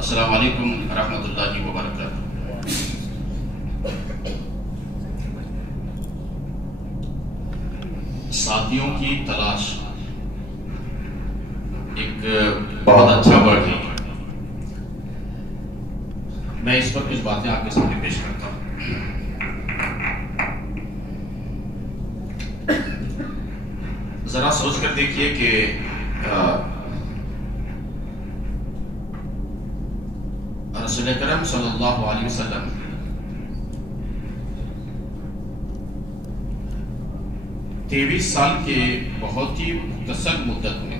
السلام علیکم ورحمۃ اللہ وبرکاتہ۔ ساتھیوں کی تلاش ایک بہت اچھا ورڈ ہے۔ میں اس پر کچھ باتیں آپ کے سامنے پیش کرتا ہوں۔ ذرا سوچ کر دیکھیے کہ رسول اکرم صلی اللہ علیہ وسلم تیئیس سال کے بہت ہی مختصر مدت میں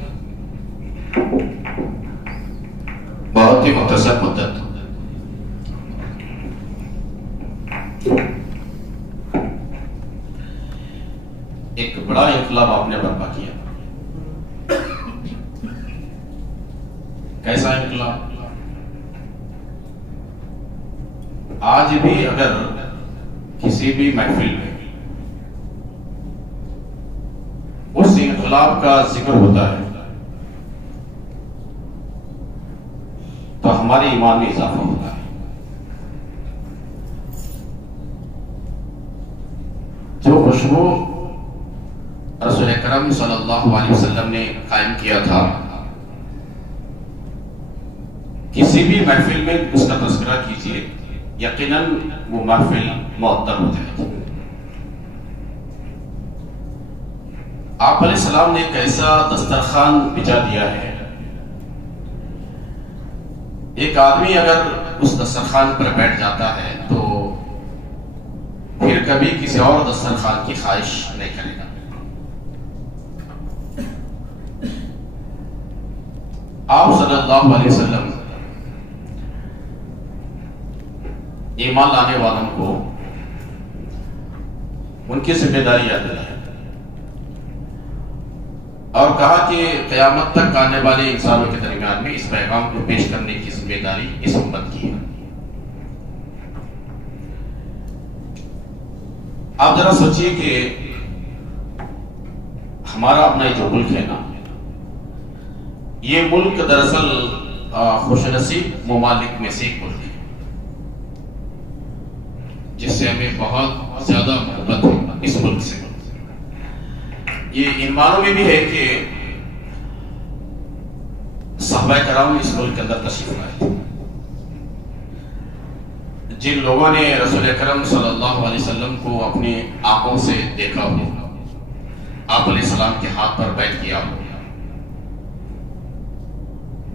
ایک بڑا انقلاب آپ نے برپا کیا۔ کیسا انقلاب؟ آج بھی اگر کسی بھی محفل میں اس انقلاب کا ذکر ہوتا ہے تو ہمارے ایمان میں اضافہ ہوتا ہے۔ جو خوشبو رسول اکرم صلی اللہ علیہ وسلم نے قائم کیا تھا، کسی بھی محفل میں اس کا تذکرہ کیجیے، یقیناً وہ محفل معطر ہو جائے گی۔ آپ علیہ السلام نے کیسا دسترخوان بچھا دیا ہے، ایک آدمی اگر اس دسترخوان پر بیٹھ جاتا ہے تو پھر کبھی کسی اور دسترخوان کی خواہش نہیں کرے گا۔ آپ صلی اللہ علیہ وسلم ایمان لانے والوں کو ان کی ذمہ داری یاد دلائی اور کہا کہ قیامت تک آنے والے انسانوں کے درمیان میں اس پیغام کو پیش کرنے کی ذمہ داری اس امت کی ہے۔ آپ ذرا سوچئے کہ ہمارا اپنا جو ملک ہے نا، یہ ملک دراصل خوش نصیب ممالک میں سے ایک ملک ہے جس سے ہمیں بہت زیادہ محبت ہے۔ اس ملک سے یہ ان معنوں میں بھی ہے کہ صحابہ کرام اس ملک کے اندر تشریف لائے تھے۔ جن لوگوں نے رسول اکرم صلی اللہ علیہ وسلم کو اپنی آنکھوں سے دیکھا ہو، آپ علیہ السلام کے ہاتھ پر بیٹھ کیا ہو،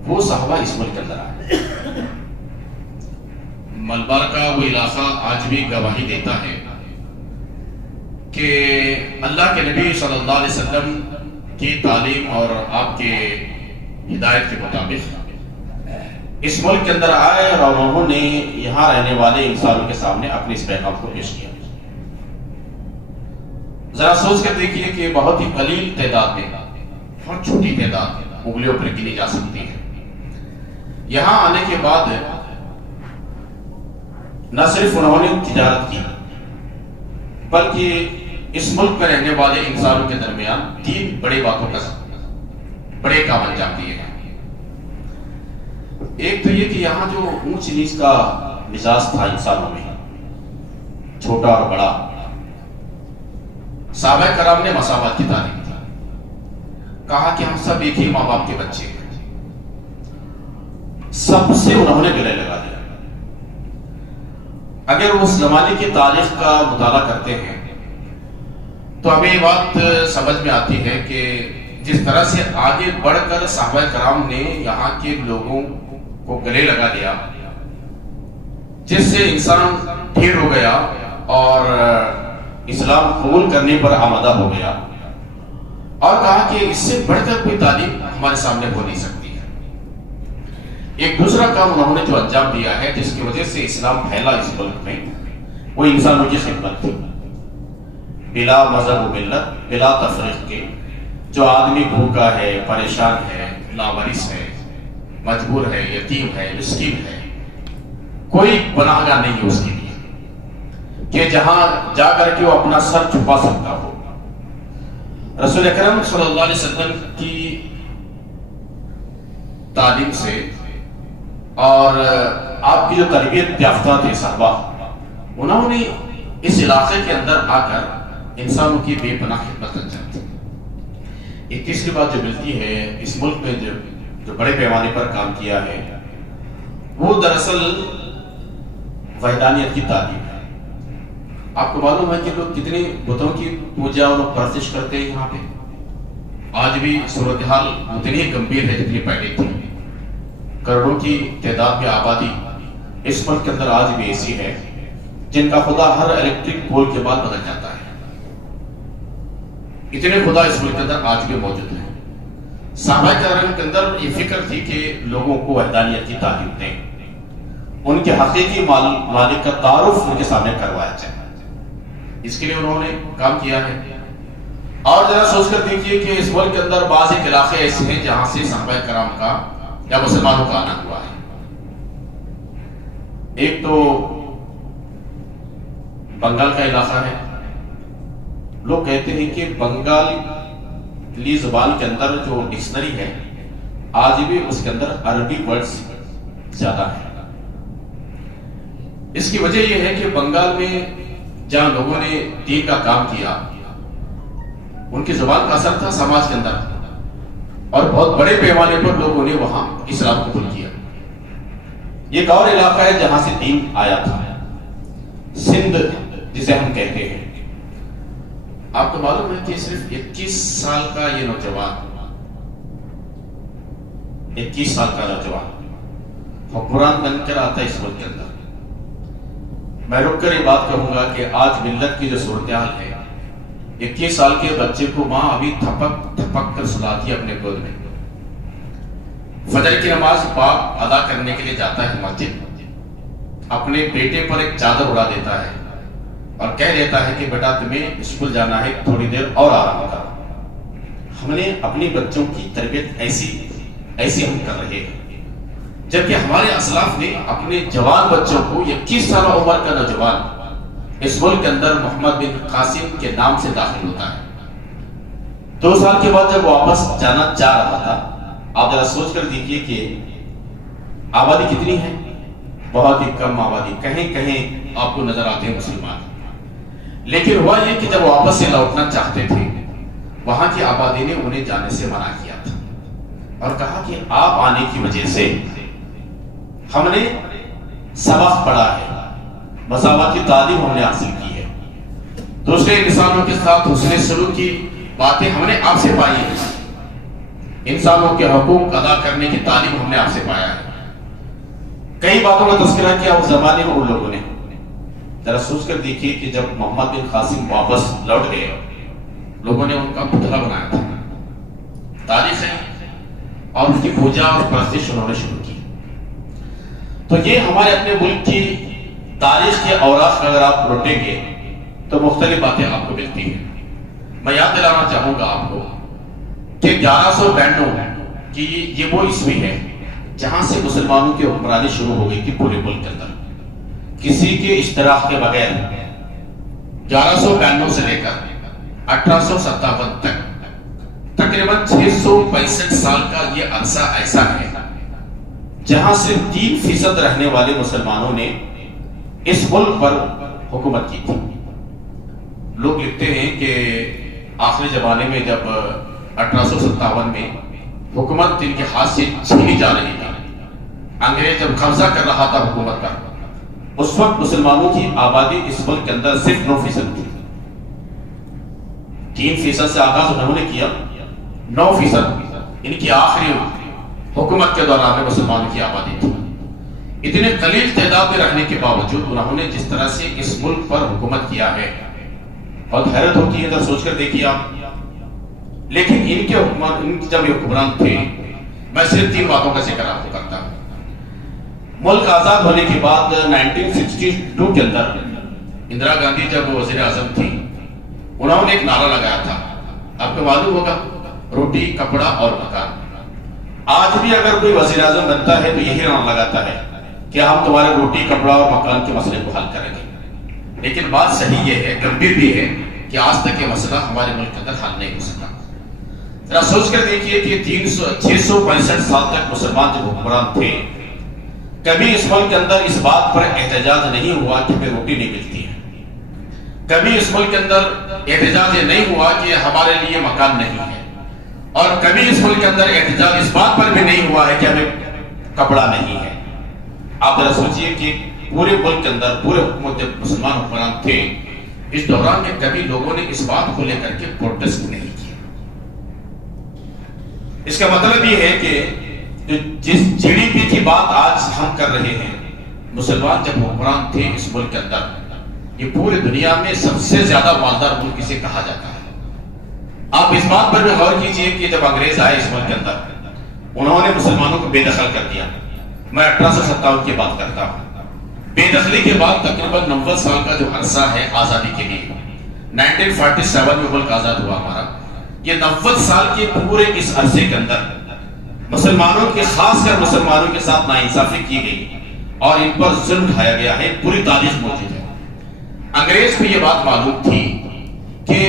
وہ صحابہ اس ملک کے اندر آئے۔ ملبار کا وہ علاقہ آج بھی گواہی دیتا ہے کہ اللہ کے نبی صلی اللہ علیہ وسلم کی تعلیم اور آپ کے ہدایت کے مطابق اس ملک کے اندر آئے اور انہوں نے یہاں رہنے والے انسانوں کے سامنے اپنے اس پیغام کو پیش کیا۔ ذرا سوچ کر دیکھیے کہ بہت ہی قلیل تعداد میں، بہت چھوٹی تعداد انگلیوں پر گنی جا سکتی ہے، یہاں آنے کے بعد نہ صرف انہوں نے تجارت کی بلکہ اس ملک میں رہنے والے انسانوں کے درمیان تین بڑے باتوں کا بڑے کام انجام دیے ہیں۔ ایک تو یہ کہ یہاں جو اونچ نیچ کا مزاج تھا انسانوں میں، چھوٹا اور بڑا، صحابہ کرام نے مساوات کی تعلیم دی، کہا کہ ہم سب ایک ہی ماں باپ کے بچے ہیں، سب سے انہوں نے گلے لگا دیا۔ اگر اس زمانے کی تاریخ کا مطالعہ کرتے ہیں تو ہمیں یہ بات سمجھ میں آتی ہے کہ جس طرح سے آگے بڑھ کر صحابہ کرام نے یہاں کے لوگوں کو گلے لگا دیا، جس سے انسان ڈھیر ہو گیا اور اسلام قبول کرنے پر آمادہ ہو گیا، اور کہا کہ اس سے بڑھ کر کوئی تعلیم ہمارے سامنے ہو نہیں سکتی ہے۔ ایک دوسرا کام انہوں نے جو انجام دیا ہے جس کی وجہ سے اسلام پھیلا اس ملک میں، وہ انسانوں کی خدمت تھی، بلا مذہب و ملت، بلا تفریق کے۔ جو آدمی بھوکا ہے، پریشان ہے، لاوارث ہے، مجبور ہے، یتیم ہے، مسکین ہے، کوئی پناہ گاہ نہیں ہے اس کے لیے کہ جہاں جا کر کے وہ اپنا سر چھپا سکتا ہو۔ رسول اکرم صلی اللہ علیہ وسلم کی تعلیم سے اور آپ کی جو تربیت یافتہ تھے صحابہ، انہوں نے اس علاقے کے اندر آ کر انسانوں کی بے پناہ خدمت انجام دی۔ ایک تیسری بات جو ملتی ہے اس ملک میں جو بڑے پیمانے پر کام کیا ہے وہ دراصل وحدانیت کی تعلیم ہے۔ آپ کو معلوم ہے کہ لوگ کتنی بتوں کی پوجا اور پرستش کرتے ہیں یہاں پہ۔ آج بھی صورتحال اتنی ہی گمبھیر ہے جتنی پہلے تھی۔ کروڑوں کی تعداد میں آبادی اس ملک کے اندر آج بھی ایسی ہے جن کا خدا ہر الیکٹرک پول کے بعد بدل جاتا ہے۔ اتنے خدا اس ملک کے اندر آج بھی موجود ہیں۔ صحابہ کرام کے اندر یہ فکر تھی کہ لوگوں کو وحدانیت کی تعلیم دیں، ان کے حقیقی مالک کا تعارف ان کے سامنے کروایا جائے۔ اس کے لیے انہوں نے کام کیا ہے۔ اور ذرا سوچ کر دیکھیے کہ اس ملک کے اندر بعض ایک علاقے ایسے ہیں جہاں سے صحابہ کرام کا یا مسلمانوں کا آنا ہوا ہے۔ ایک تو بنگال کا علاقہ ہے۔ لوگ کہتے ہیں کہ بنگالی زبان کے اندر جو ڈکشنری ہے آج بھی اس کے اندر عربی ورڈز زیادہ ہیں۔ اس کی وجہ یہ ہے کہ بنگال میں جہاں لوگوں نے دین کا کام کیا ان کی زبان کا اثر تھا سماج کے اندر، اور بہت بڑے پیمانے پر لوگوں نے وہاں اسلام قبول کیا۔ یہ ایک اور علاقہ ہے جہاں سے دین آیا تھا، سندھ جسے ہم کہتے ہیں۔ آپ کو معلوم ہے کہ صرف 21 سال کا یہ نوجوان 21 سال کا نوجوان حکمران بن کر آتا ہے اس ملک کے اندر۔ میں رک کر یہ بات کہوں گا کہ آج ملت کی جو صورتحال ہے، 21 سال کے بچے کو ماں ابھی تھپک تھپک کر سلاتی ہے اپنے گود میں۔ فجر کی نماز باپ ادا کرنے کے لیے جاتا ہے مسجد، اپنے بیٹے پر ایک چادر اڑا دیتا ہے اور کہہ دیتا ہے کہ بیٹا تمہیں اسکول جانا ہے، تھوڑی دیر اور آرام کرو۔ ہم نے اپنی بچوں کی تربیت ایسی ہم کر رہے ہیں، جبکہ ہمارے اسلاف نے اپنے جوان بچوں کو 21 سال عمر کا نوجوان اس ملک کے اندر محمد بن قاسم کے نام سے داخل ہوتا ہے۔ 2 سال کے بعد جب واپس جانا چاہ رہا تھا، آپ ذرا سوچ کر دیکھیے کہ آبادی کتنی ہے، بہت ہی کم آبادی، کہیں کہیں آپ کو نظر آتے ہیں مسلمان۔ لیکن ہوا یہ کہ جب واپس سے لوٹنا چاہتے تھے، وہاں کی آبادی نے انہیں جانے سے منع کیا تھا اور کہا کہ آپ آنے کی وجہ سے ہم نے سبق پڑھا ہے، مساوات کی تعلیم ہم نے حاصل کی ہے، دوسرے انسانوں کے ساتھ حسن سلوک کی باتیں ہم نے آپ سے پائی ہیں، انسانوں کے حقوق ادا کرنے کی تعلیم ہم نے آپ سے پایا ہے۔ کئی باتوں کا تذکرہ کیا اس زمانے میں ان لوگوں نے۔ ذرا سوچ کر دیکھیے کہ جب محمد بن قاسم واپس لوٹ گئے، لوگوں نے ان کا پتلا بنایا تھا، تاریخ ہے، اور ان کی پوجا اور پرستش انہوں نے شروع کی۔ تو یہ ہمارے اپنے ملک کی تاریخ کے اوراق اگر آپ لوٹیں گے تو مختلف باتیں آپ کو ملتی ہیں۔ میں یاد دلانا چاہوں گا آپ کو کہ 1192 کی یہ وہ عیسوی ہے جہاں سے مسلمانوں کی حکمرانی شروع ہو گئی تھی پورے ملک کے اندر، کسی کے اشتراک کے بغیر۔ 1192 سے لے کر 1857 تک تقریباً 665 سال کا یہ عرصہ ایسا ہے جہاں صرف 3% رہنے والے مسلمانوں نے اس ملک پر حکومت کی تھی۔ لوگ لکھتے ہیں کہ آخری زمانے میں جب 1857 میں حکومت ان کے ہاتھ سے چھینی جا رہی تھی، انگریز جب قبضہ کر رہا تھا حکومت پر، اس وقت مسلمانوں کی آبادی اس ملک کے اندر صرف 9% تھی۔ 3% سے آغاز انہوں نے کیا، 9% ان کی آخری حکومت کے دوران میں مسلمانوں کی آبادی تھی۔ اتنے قلیل تعداد میں رہنے کے باوجود انہوں نے جس طرح سے اس ملک پر حکومت کیا ہے، بہت حیرت ہوتی ہے، ادھر سوچ کر دیکھیے آپ۔ لیکن ان کے جب یہ حکمران تھے، میں صرف 3 باتوں کا ذکر آپ کو کرتا ہوں۔ ملک آزاد ہونے کے بعد 1962 کے اندر اندرا گاندھی جب وزیر اعظم تھی، انہوں نے ایک نعرہ لگایا تھا، آپ کو معلوم ہوگا، روٹی کپڑا اور مکان۔ آج بھی اگر کوئی وزیر اعظم بنتا ہے تو یہی نعرہ لگاتا ہے کہ ہم تمہارے روٹی کپڑا اور مکان کے مسئلے کو حل کریں گے۔ لیکن بات صحیح یہ ہے، گمبھیر بھی ہے، کہ آج تک یہ مسئلہ ہمارے ملک کے اندر حل نہیں ہو سکا۔ ذرا سوچ کر دیکھیے کہ 665 سال تک مسلمان جب حکمران تھے کبھی اس ملک کے اندر اس بات پر احتجاج نہیں ہوا کہ ہمیں روٹی نہیں ملتی ہے، کبھی اس ملک کے اندر احتجاج یہ نہیں ہوا کہ ہمارے لیے مکان نہیں ہے، اور کبھی اس ملک کے اندر احتجاج اس بات پر بھی نہیں ہوا ہے کہ ہمیں کپڑا نہیں ہے۔ آپ ذرا سوچئے کہ پورے ملک کے اندر پورے حکومت جب مسلمان حکمران تھے، اس دوران میں کبھی لوگوں نے اس بات کو لے کر کے پروٹیسٹ نہیں کیا۔ اس کا مطلب یہ ہے کہ جس جی ڈی پی کی بات آج ہم کر رہے ہیں، مسلمان جب حکمران تھے اس ملک کے اندر، یہ پوری دنیا میں سب سے زیادہ مالدار ملک اسے کہا جاتا ہے۔ آپ اس بات پر بھی غور کیجئے کہ جب انگریز آئے اس ملک کے اندر، انہوں نے مسلمانوں کو بے دخل کر دیا۔ میں 1857 کی بات کرتا ہوں۔ بے دخلی کے بعد تقریباً 90 سال کا جو عرصہ ہے آزادی کے لیے، 1947 میں ملک آزاد ہوا ہمارا، یہ 90 سال کے پورے اس عرصے کے اندر مسلمانوں کے، خاص کر مسلمانوں کے ساتھ ناانصافی کی گئی اور ان پر ظلم ڈھایا گیا ہے، پوری تاریخ موجود ہے۔ انگریز کو یہ بات معلوم تھی کہ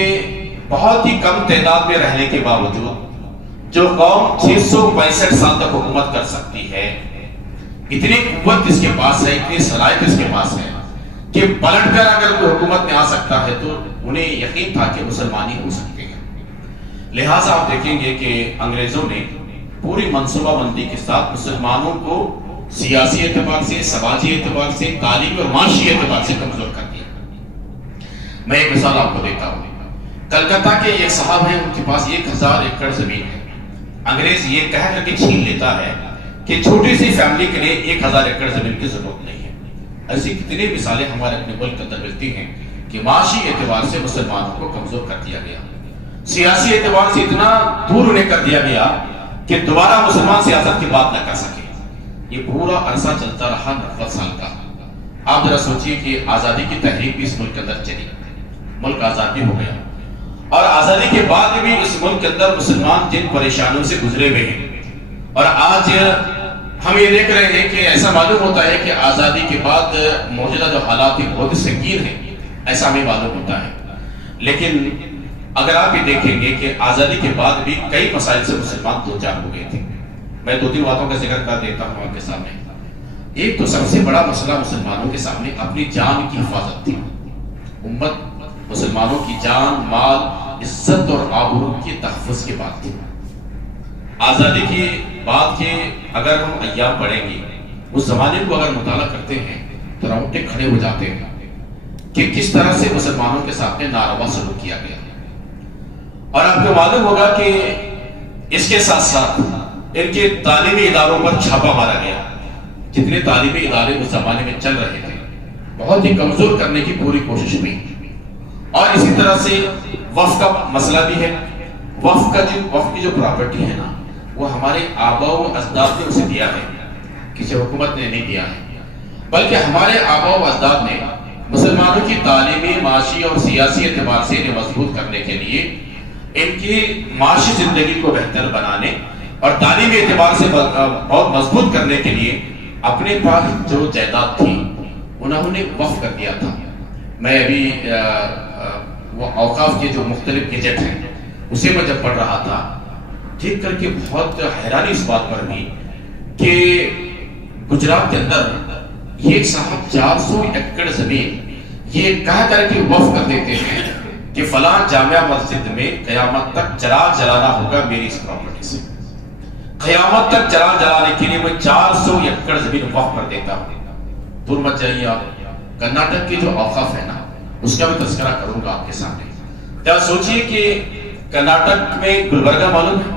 بہت ہی کم تعداد میں رہنے کے باوجود جو قوم 665 سال تک حکومت کر سکتی ہے، اتنی قوت اس کے پاس ہے، اتنی صلاحیت اس کے پاس ہے کہ پلٹ کر اگر کوئی حکومت میں آ سکتا ہے تو انہیں یقین تھا کہ مسلمان ہی ہو سکتے ہیں۔ لہٰذا آپ دیکھیں گے کہ انگریزوں نے پوری منصوبہ بندی کے ساتھ مسلمانوں کو سیاسی اعتبار سے، سماجی اعتبار سے، تعلیمی اور معاشی اعتبار سے کمزور کر دیا۔ میں ایک مثال آپ کو دیتا ہوں۔ کلکتہ کے ایک صاحب ہیں، ان کے پاس 1000 ایکڑ زمین ہے۔ انگریز یہ کہہ کر کے چھین لیتا ہے کہ چھوٹی سی فیملی کے لیے 1000 ایکڑ زمین کی ضرورت نہیں ہے۔ ایسی کتنی مثالیں ہمارے اپنے ملک کے اندر ملتی ہیں کہ معاشی اعتبار سے مسلمانوں کو کمزور کر دیا گیا، سیاسی اعتبار سے اتنا دور انہیں کر دیا گیا کہ دوبارہ مسلمان سیاست کی بات نہ کر سکے۔ یہ پورا عرصہ چلتا رہا 90 سال کا۔ آپ ذرا سوچئے کہ آزادی کی تحریک بھی اس ملک کے اندر چلی، ملک آزاد بھی ہو گیا، اور آزادی کے بعد بھی اس ملک کے اندر مسلمان جن پریشانیوں سے گزرے ہوئے ہیں، اور آج ہم یہ دیکھ رہے ہیں کہ ایسا معلوم ہوتا ہے کہ آزادی کے بعد موجودہ جو حالات ہیں بہت سنگین ہیں، ایسا ہمیں معلوم ہوتا ہے۔ لیکن اگر آپ یہ دیکھیں گے کہ آزادی کے بعد بھی کئی مسائل سے مسلمان دوچار ہو گئے تھے۔ میں 2-3 باتوں کا ذکر کر دیتا ہوں آپ کے سامنے۔ ایک تو سب سے بڑا مسئلہ مسلمانوں کے سامنے اپنی جان کی حفاظت تھی۔ امت مسلمانوں کی جان، مال، عزت اور آبرو کے تحفظ کی بات تھی۔ آزادی کے بعد کے اگر ہم ایام پڑھیں گے، اس زمانے کو اگر مطالعہ کرتے ہیں تو رونگٹے کھڑے ہو جاتے ہیں کہ کس طرح سے مسلمانوں کے سامنے ناروا سلوک کیا گیا۔ اور آپ کو معلوم ہوگا کہ اس کے ساتھ ساتھ ان کے تعلیمی اداروں پر چھاپا مارا گیا۔ جتنے تعلیمی ادارے اس زمانے میں چل رہے تھے بہت ہی کمزور کرنے کی پوری کوشش ہوئی۔ اور اسی طرح سے وقف کا مسئلہ بھی ہے۔ وقف کی جو پراپرٹی ہے نا، وہ ہمارے آباء و اجداد نے اسے دیا ہے، کسی حکومت نے نہیں دیا ہے، بلکہ ہمارے آباء و اجداد نے مسلمانوں کی تعلیمی، معاشی اور سیاسی اعتبار سے انہیں مضبوط کرنے کے لیے، ان کی معاشی زندگی کو بہتر بنانے اور تعلیمی اعتبار سے بہت مضبوط کرنے کے لیے اپنے پاس جو جائیداد تھی انہوں نے وقف کر دیا تھا۔ میں ابھی وہ اوقاف کے جو مختلف گیجٹ ہیں اسے میں جب پڑھ رہا تھا، دیکھ کر کے بہت حیرانی اس بات پر بھی کہ گجرات کے اندر یہ صاحب 400 ایکڑ زمین یہ کہہ کر کے وقف کر دیتے ہیں کہ فلاں جامعہ مسجد میں قیامت تک چراغ جلانا ہوگا میری اس پراپرٹی سے، قیامت تک چراغ جلانے کے لیے میں 400 ایکڑ زمین وقف کر دیتا ہوں۔ دور مت جائیے آپ، کرناٹک کی جو اوقاف ہے نا اس کا بھی تذکرہ کروں گا آپ کے سامنے۔ کیا سوچئے کہ کرناٹک میں گلبرگہ معلوم ہے؟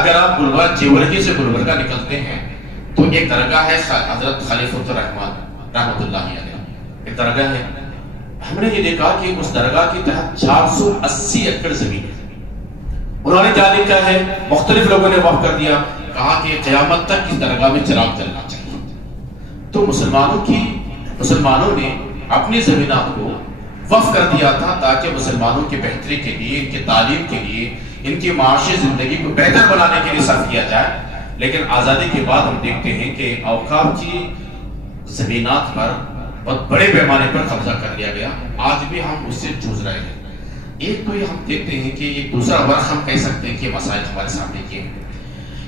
اگر آپ جیورگی سے گلبرگہ نکلتے ہیں تو ایک درگاہ ہے حضرت خلیفۃ الرحمن رحمۃ اللہ علیہ، ایک درگاہ ہے۔ ہم نے یہ دیکھا کہ اس درگاہ کے تحت 480 ایکڑ زمین ہے۔ انہوں نے کیا لکھا ہے؟ مختلف لوگوں نے وقف کر دیا، کہا کہ قیامت تک اس درگاہ میں چراغ جلنا چاہیے۔ تو مسلمانوں نے اپنی زمینات کو وقف کر دیا تھا تاکہ مسلمانوں کی بہتری کے لیے، ان کی تعلیم کے لیے، ان کی معاشی زندگی کو بہتر بنانے کے لیے صرف کیا جائے۔ لیکن آزادی کے بعد ہم دیکھتے ہیں کہ اوقاف کی زمینات پر بہت بڑے پیمانے پر قبضہ کر لیا گیا۔ آج بھی ہم اس سے جوجھ رہے ہیں۔ ایک تو یہ ہم دیکھتے ہیں کہ ایک دوسرا ورق ہم کہہ سکتے ہیں کہ مسائل ہمارے سامنے کیے ہیں۔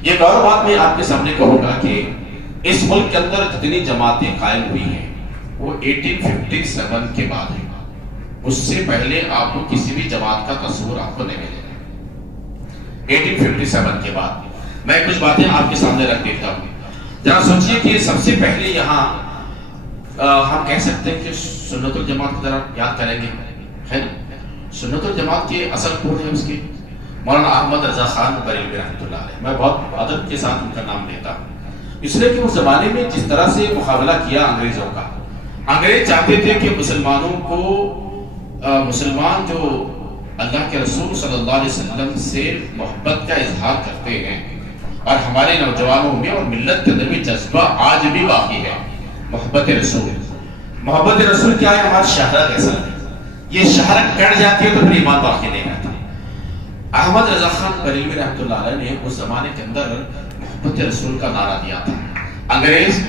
ایک اور بات میں آپ کے سامنے کہوں گا کہ اس ملک کے اندر جتنی جماعتیں قائم ہوئی ہیں وہ 1857 کے بعد ہے. اس سے پہلے آپ کو کسی بھی جماعت کا تصور آپ کو نہیں ملے گا. 1857 کے بعد میں کچھ باتیں آپ کے سامنے رکھ دیتا ہوں. ذرا سوچئے کہ سب سے پہلے یہاں ہم کہہ سکتے ہیں کہ سنت الجماعت کی طرح یاد کریں گے، ہے نا؟ سنت الجماعت کے اصل کون ہے اس کے؟ مولانا احمد رضا خان بریلوی رحمۃ اللہ علیہ. میں بہت ادب کے ساتھ ان کا نام لیتا ہوں اس لیے کہ اس زمانے میں جس طرح سے مقابلہ کیا انگریزوں کا، انگریز چاہتے تھے کہ مسلمانوں کو مسلمان جو اللہ کے رسول صلی اللہ علیہ وسلم سے محبت کا اظہار کرتے ہیں، اور ہمارے نوجوانوں میں اور ملت کے اندر بھی جذبہ آج بھی باقی ہے محبت رسول. محبت رسول کیا ہے؟ ہمارا شہرت ایسا ہے، یہ شہرت کٹ جاتی ہے تو پھر ایمان باقی نہیں رہتا. احمد رضا خان بریلوی رحمۃ اللہ علیہ نے اس زمانے کے اندر محبت رسول کا نعرہ دیا تھا. انگریز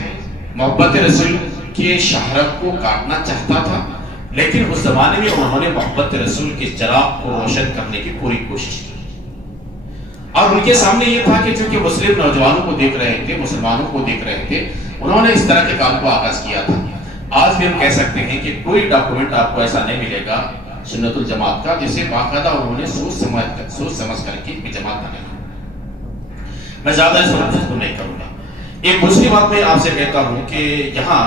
محبت رسول کی شہرت کو کاٹنا چاہتا تھا، لیکن اس زمانے میں انہوں نے محبت رسول کے چراغ کو روشن کرنے کی پوری کوشش کی. اور ان کے سامنے یہ تھا کہ چونکہ مسلم نوجوانوں کو دیکھ رہے تھے، مسلمانوں کو دیکھ رہے تھے، انہوں نے اس طرح کے کام کو آغاز کیا تھا. آج بھی ہم کہہ سکتے ہیں کہ کوئی ڈاکومنٹ آپ کو ایسا نہیں ملے گا سنت الجماعت کا جسے باقاعدہ انہوں نے سوچ سمجھ کر کے جماعت بنائی. میں زیادہ اس پر کو نہیں کروں گا. ایک دوسری بات میں آپ سے کہتا ہوں کہ یہاں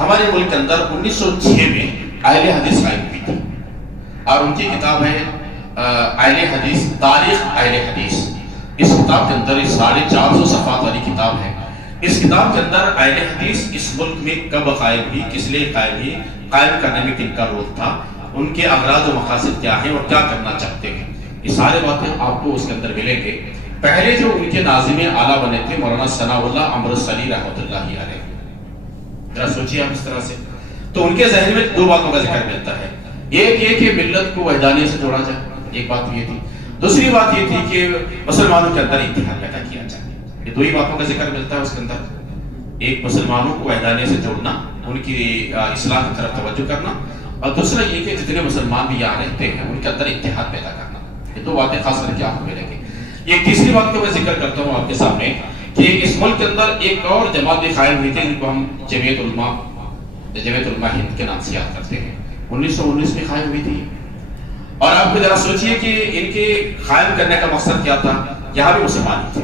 ہمارے ملک کے اندر 1906 میں اہل حدیث قائم ہوئی تھی، اور ان کی کتاب ہے اہل حدیث، تاریخ اہل حدیث. اس کتاب کے اندر 450 صفحات والی کتاب ہے. اس کتاب کے اندر اہل حدیث اس ملک میں کب قائم ہوئی، کس لیے قائم ہوئی، قائم کرنے میں کن کا رول تھا، ان کے اغراض و مقاصد کیا ہیں اور کیا کرنا چاہتے ہیں، یہ سارے باتیں آپ کو اس کے اندر ملیں گے. پہلے جو ان کے ناظم اعلیٰ بنے تھے مولانا ثناء اللہ امرالصلی رحمۃ اللہ علیہ. ذرا سوچیے آپ اس طرح سے، تو ان کے ذہن میں دو باتوں کا ذکر ملتا ہے. ایک یہ کہ ملت کو وحدانیت سے جوڑا جائے، ایک بات یہ تھی. دوسری بات یہ تھی کہ مسلمانوں کے اندر اتحاد پیدا کیا جائے. یہ دو ہی باتوں کا ذکر ملتا ہے اس کے اندر. ایک مسلمانوں کو وحدانیت سے جوڑنا، ان کی اصلاح کی طرف توجہ کرنا، اور دوسرا یہ کہ جتنے مسلمان بھی یہاں رہتے ہیں ان کے اندر اتحاد پیدا کرنا. یہ دو باتیں خاص کر کے آپ کو ملیں گی. ایک تیسری بات کو میں ذکر کرتا ہوں آپ کے سامنے کہ اس ملک کے اندر ایک اور جماعت بھی قائم ہوئی تھی جن کو ہم جمعیت علماء ہند کے نام سے یاد کرتے ہیں. 1919 میں قائم ہوئی تھی. اور آپ کو ذرا سوچئے کہ ان کے قائم کرنے کا مقصد کیا تھا. یہاں بھی مسلمان تھے.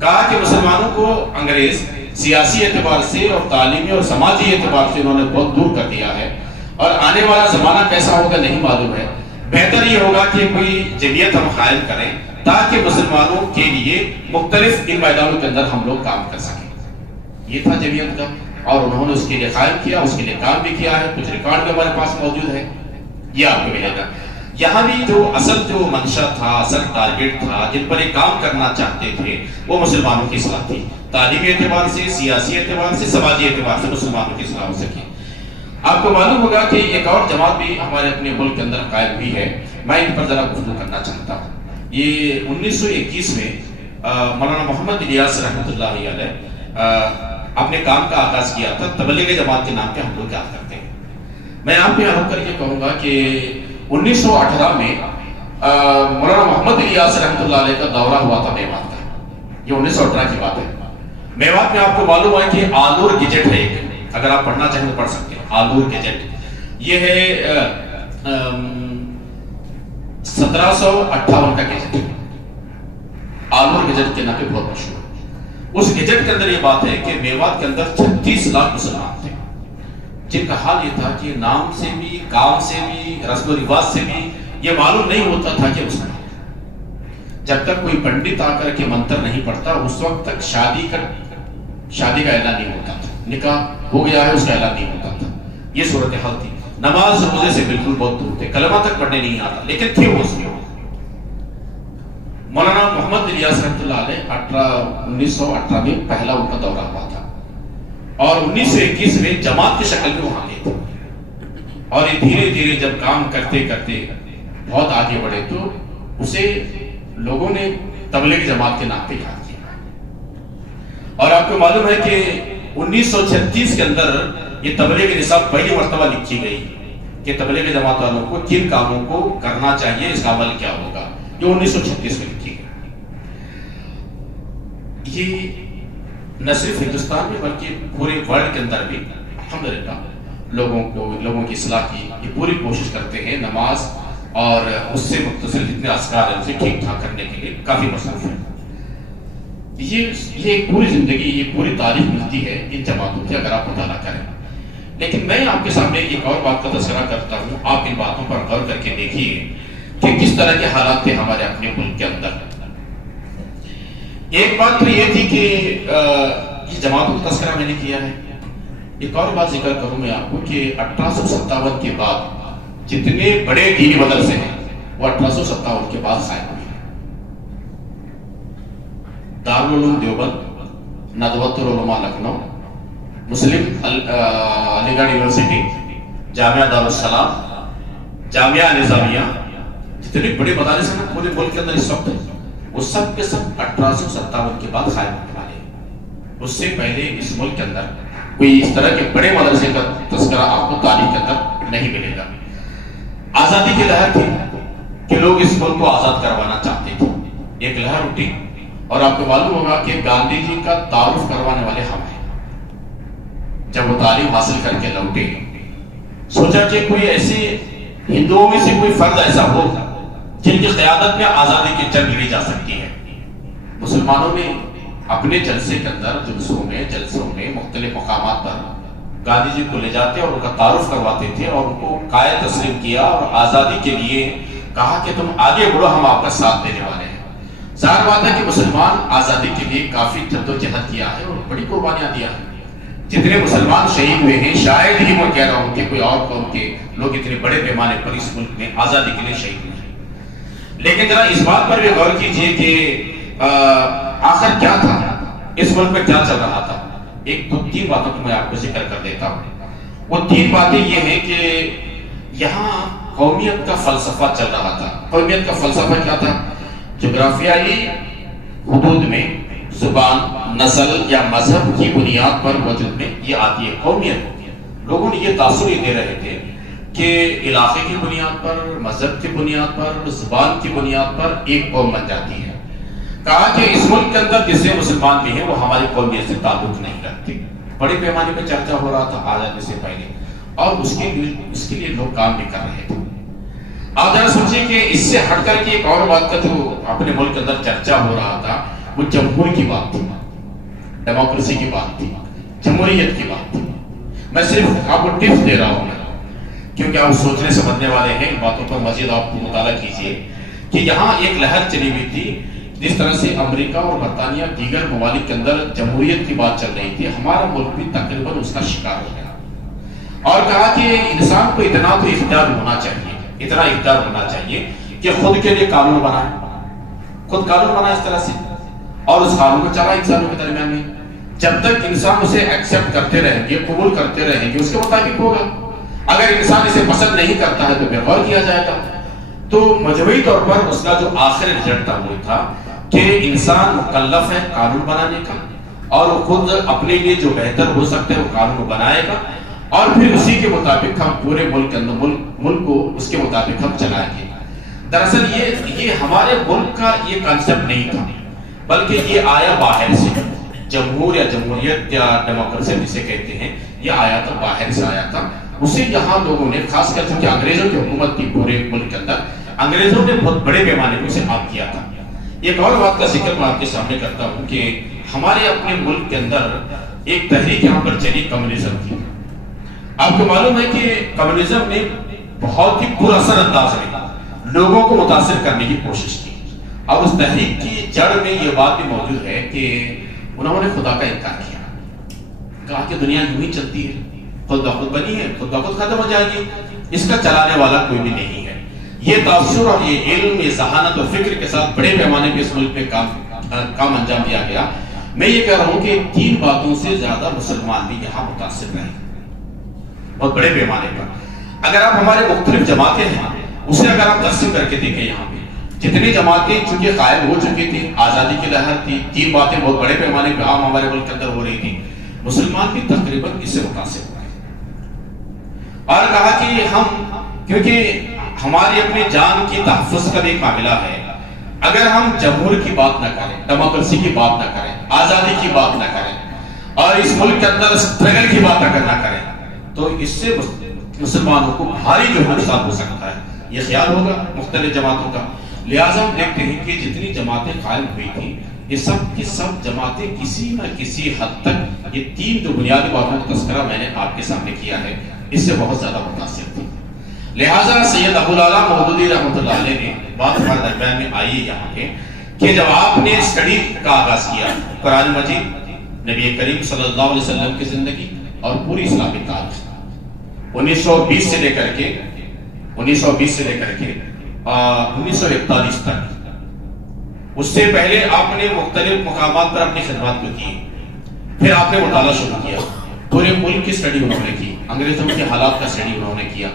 کہا کہ مسلمانوں کو انگریز سیاسی اعتبار سے اور تعلیمی اور سماجی اعتبار سے انہوں نے بہت دور کر دیا ہے، اور آنے والا زمانہ کیسا ہوگا نہیں معلوم ہے. بہتر یہ ہوگا کہ کوئی جمعیت ہم قائم کریں تاکہ مسلمانوں کے لیے مختلف ان میدانوں کے اندر ہم لوگ کام کر سکیں. یہ تھا جمعیت کا، اور انہوں نے اس کے لیے قائم کیا، اس کے لیے کام بھی کیا ہے. کچھ ریکارڈ بھی ہمارے پاس موجود ہے، یہ آپ کو ملے گا. یہاں بھی جو منشا تھا، اصل ٹارگٹ تھا، جن پر یہ کام کرنا چاہتے تھے، وہ مسلمانوں کی اصلاح تھی. تعلیمی اعتبار سے، سیاسی اعتبار سے، سماجی اعتبار سے مسلمانوں کی اصلاح ہو سکی. آپ کو معلوم ہوگا کہ ایک اور جماعت بھی ہمارے اپنے ملک کے اندر قائم ہوئی ہے. میں ان پر ذرا گفتگو کرنا چاہتا ہوں. یہ 1921 میں مولانا محمد الیاس رحمۃ اللہ علیہ اپنے کام کا آغاز کیا تھا. تبلیغ جماعت کے نام پہ ہم لوگ یاد کرتے ہیں. میں آپ پہ آروپ کر کے کہوں گا کہ 1918 میں مولانا محمد الیاس رحمۃ اللہ علیہ کا دورہ ہوا تھا میوات کا. یہ 1918 کی بات ہے. میوات میں آپ کو معلوم ہے کہ آلور گیجٹ ہے ایک، اگر آپ پڑھنا چاہیں تو پڑھ سکتے ہیں. آلور گیجٹ یہ ہے 1758 کا گیجٹ. آلور گیجٹ کے نام پہ بہت مشہور. اس گیجٹ کے اندر یہ بات ہے کہ میوات کے اندر 36 لاکھ مسلمان تھے، جن کا حال یہ تھا کہ نام سے بھی، کام سے بھی، رسم و رواج سے بھی یہ معلوم نہیں ہوتا تھا کہ مسلمان. جب تک کوئی پنڈت آ کر کے منتر نہیں پڑھتا اس وقت تک شادی کا اعلان نہیں ہوتا تھا. نکاح ہو گیا ہے اس کا اعلان نہیں ہوتا تھا. یہ صورتحال تھی. نماز روزے سے بالکل بہت دور تھے، کلمہ تک پڑھنے نہیں آتا، لیکن تھے وہ اس میں. مولانا محمد الیاس رحمۃ اللہ علیہ 1918 میں پہلا ان کا دورہ ہوا تھا، اور 1921 میں جماعت کی شکل میں وہاں گئے تھے. اور یہ دھیرے دھیرے جب کام کرتے کرتے بہت آگے بڑھے تو اسے لوگوں نے تبلیغ جماعت کے نام پہ یاد کیا. اور آپ کو معلوم ہے کہ 1936 کے اندر یہ تبلیغ نصاب پہلی مرتبہ لکھی گئی کہ تبلیغ جماعت والوں کو کن کاموں کو کرنا چاہیے، اس کا عمل کیا ہوگا. یہ 1936 میں لکھی گئی. یہ نہ صرف ہندوستان میں بلکہ پورے ورلڈ کے اندر بھی الحمدللہ لوگوں کی اصلاح کی یہ پوری کوشش کرتے ہیں، نماز اور اس سے متصل جتنے اذکار ہیں اسے ٹھیک ٹھاک کرنے کے لیے کافی مصروف ہے۔ یہ پوری زندگی، یہ پوری تاریخ ملتی ہے ان جماعتوں کی اگر آپ مطالعہ کریں۔ لیکن میں آپ کے سامنے ایک اور بات کا تذکرہ کرتا ہوں، آپ ان باتوں پر غور کر کے دیکھیے کہ کس طرح کے حالات تھے ہمارے اپنے ملک کے اندر۔ ایک بات تو یہ تھی کہ یہ جماعتوں کا تذکرہ میں نے کیا ہے، ایک اور بات ذکر کروں میں آپ کو کہ 1857 کے بعد جتنے بڑے دینی مدرسے ہیں وہ 1857 کے بعد قائم ہوئے۔ دارالعلوم دیوبند، ندوۃ العلماء لکھنؤ، مسلم علی گڑھ یونیورسٹی، جامعہ دارالسلام، جامعہ نظامیہ، جتنے بڑے مدارس ہیں پورے ملک کے اندر اس وقت وہ سب کے سب 1857 کے بعد قائم ہونے والے ہیں۔ اس سے پہلے اس ملک کے اندر کوئی اس طرح کے بڑے مدرسے کا تذکرہ آپ کو تاریخ کے اندر نہیں ملے گا۔ آزادی کی لہر تھی کہ لوگ اس ملک کو آزاد کروانا چاہتے تھے، ایک لہر اٹھی اور آپ کو معلوم ہوگا کہ گاندھی جی کا تعارف کروانے والے ہم ہیں۔ جب وہ تعلیم حاصل کر کے لوٹے، سوچا کہ کوئی ایسے ہندوؤں میں سے کوئی فرد ایسا ہو جن کی قیادت میں آزادی کی جنگ لڑی جا سکتی ہے۔ مسلمانوں نے اپنے جلسے کے اندر جلسوں میں مختلف مقامات پر گاندھی جی کو لے جاتے اور ان کا تعارف کرواتے تھے اور ان کو قائد تسلیم کیا اور آزادی کے لیے کہا کہ تم آگے بڑھو، ہم آپ کا ساتھ دینے والے ہیں۔ ظاہر بات ہے کہ مسلمان آزادی کے لیے کافی جدوجہد کیا ہے اور بڑی قربانیاں دیا ہے۔ جتنے مسلمان شہید ہوئے ہیں شاید ہی میں کہہ رہا ہوں کہ کوئی اور قوم کے لوگ اتنے بڑے پیمانے پر اس ملک میں آزادی کے لیے شہید ہوئے ہیں۔ لیکن ذرا اس بات پر بھی غور کیجئے کہ آخر کیا تھا اس ملک میں، کیا چل رہا تھا۔ ایک دو تین باتوں کو میں آپ کو ذکر کر دیتا ہوں۔ وہ تین باتیں یہ ہیں کہ یہاں قومیت کا فلسفہ چل رہا تھا۔ قومیت کا فلسفہ کیا تھا؟ جغرافیائی حدود میں زبان، نسل یا مذہب کی بنیاد پر وجود میں یہ آتی ہے قومیت۔ لوگوں نے یہ تاثر دے رہے تھے کہ علاقے کی بنیاد پر، مذہب کی بنیاد پر، زبان کی بنیاد پر ایک قوم بن جاتی ہے۔ کہا کہ اس ملک کے اندر جتنے مسلمان بھی ہیں وہ ہماری قومیت سے تعلق نہیں رکھتے۔ بڑے پیمانے پہ چرچا ہو رہا تھا آزادی سے پہلے اور اس کے لیے لوگ کام بھی کر رہے تھے۔ آپ ذرا سوچیں کہ اس سے ہٹ کر کے ایک اور بات کا جو اپنے ملک کے اندر چرچا ہو رہا تھا وہ جمہور کی بات تھی، ڈیموکریسی کی بات تھی، جمہوریت کی بات تھی۔ میں صرف آپ کو ٹپس دے رہا ہوں کیونکہ آپ سوچنے سمجھنے والے ہیں، ان باتوں پر مزید آپ مطالعہ کیجئے کہ یہاں ایک لہر چلی ہوئی تھی جس طرح سے امریکہ اور برطانیہ دیگر ممالک کے اندر جمہوریت کی بات چل رہی تھی، ہمارا ملک بھی تقریباً اس کا شکار ہو گیا اور کہا کہ انسان کو اتنا تو اختیار ہونا چاہیے کہ خود کے لیے قانون بنائے، خود قانون بنائے اس طرح سے اور اس قانون کو چلا انسانوں کے درمیان میں۔ جب تک انسان اسے ایکسپٹ کرتے رہیں گے، قبول کرتے رہیں گے، اس کے مطابق ہوگا۔ اگر انسان اسے پسند نہیں کرتا ہے تو بے غور کیا جائے گا۔ تو مجموعی طور پر اس کا جو آخر رزلٹ تھا وہ تھا کہ انسان مکلف ہے قانون بنانے کا اور وہ خود اپنے لیے جو بہتر ہو سکتا ہے وہ قانون بنائے گا اور پھر اسی کے مطابق ہم پورے ملک کے اندر ملک کو اس کے مطابق ہم چلائیں گے۔ دراصل یہ ہمارے ملک کا یہ کانسیپٹ نہیں تھا بلکہ یہ آیا باہر سے، جمہور یا جمہوریت یا ڈیموکریسی جسے کہتے ہیں، یہ آیا تھا باہر سے آیا تھا۔ اسے یہاں لوگوں نے خاص کر چونکہ انگریزوں کی حکومت تھی پورے ملک کے اندر، انگریزوں نے بہت بڑے پیمانے پر اسے عام کیا تھا۔ ایک اور بات کا ذکر میں آپ کے سامنے کرتا ہوں کہ ہمارے اپنے ملک کے اندر ایک تحریک یہاں پر چلی کمیونزم کی۔ آپ کو معلوم ہے کہ کمیونزم نے بہت ہی پر اثر انداز میں لوگوں کو متاثر کرنے کی کوشش کی اور اس تحریک کی جڑ میں یہ بات بھی موجود ہے کہ انہوں نے خدا کا انکار کیا، کہا کہ دنیا یوں ہی چلتی ہے، خود بخود بنی ہے، خود بخود ختم ہو جائے گی، اس کا چلانے والا کوئی بھی نہیں ہے۔ یہ تاثر اور یہ علم، یہ ذہانت اور فکر کے ساتھ بڑے پیمانے پہ اس ملک میں کام انجام دیا گیا۔ میں یہ کہہ رہا ہوں کہ تین باتوں سے زیادہ مسلمان بھی یہاں متاثر رہے بہت بڑے پیمانے پر۔ اگر آپ ہمارے مختلف جماعتیں ہیں اسے اگر آپ تقسیم کر کے دیکھیں، یہاں پہ جتنی جماعتیں چونکہ قائم ہو چکی تھی، آزادی کی لہر تھی، تین باتیں بہت بڑے پیمانے پہ عام ہمارے ملک کے اندر ہو رہی تھی، مسلمان بھی تقریباً اس سے متاثر ہوئے اور کہا کہ ہم کیونکہ ہماری اپنی جان کی تحفظ کا بھی ایک معاملہ ہے، اگر ہم جمہور کی بات نہ کریں، ڈیموکریسی کی بات نہ کریں، آزادی کی بات نہ کریں اور اس ملک کے اندر اسٹرگل کی بات اگر نہ کریں تو اس سے مسلمانوں کو بھاری جو نقصان ہو سکتا ہے، یہ خیال ہوگا مختلف جماعتوں کا۔ لہٰذا ہم دیکھتے ہیں کہ جتنی جماعتیں قائم ہوئی تھیں یہ سب کی سب جماعتیں کسی نہ کسی حد تک، یہ تین جو بنیادی باتوں کا تذکرہ میں نے آپ کے سامنے کیا ہے، اس سے بہت زیادہ متاثر تھی۔ لہٰذا سید ابو العلا مودودی رحمۃ اللہ علیہ نے بات ہمارے درمیان میں آئی یہاں کے کہ جب آپ نے اسٹڈی کا آغاز کیا قرآن مجید، نبی کریم صلی اللہ علیہ وسلم کی زندگی اور پوری اسلامی تاریخ 1920 سے لے کر کے 1941 تک، اس سے پہلے آپ نے مختلف مقامات پر اپنی خدمات کو کی، پھر آپ نے مطالعہ شروع کیا، پورے ملک کی اسٹڈی انہوں نے کی، انگریزوں کے حالات کا اسٹڈی انہوں نے کیا،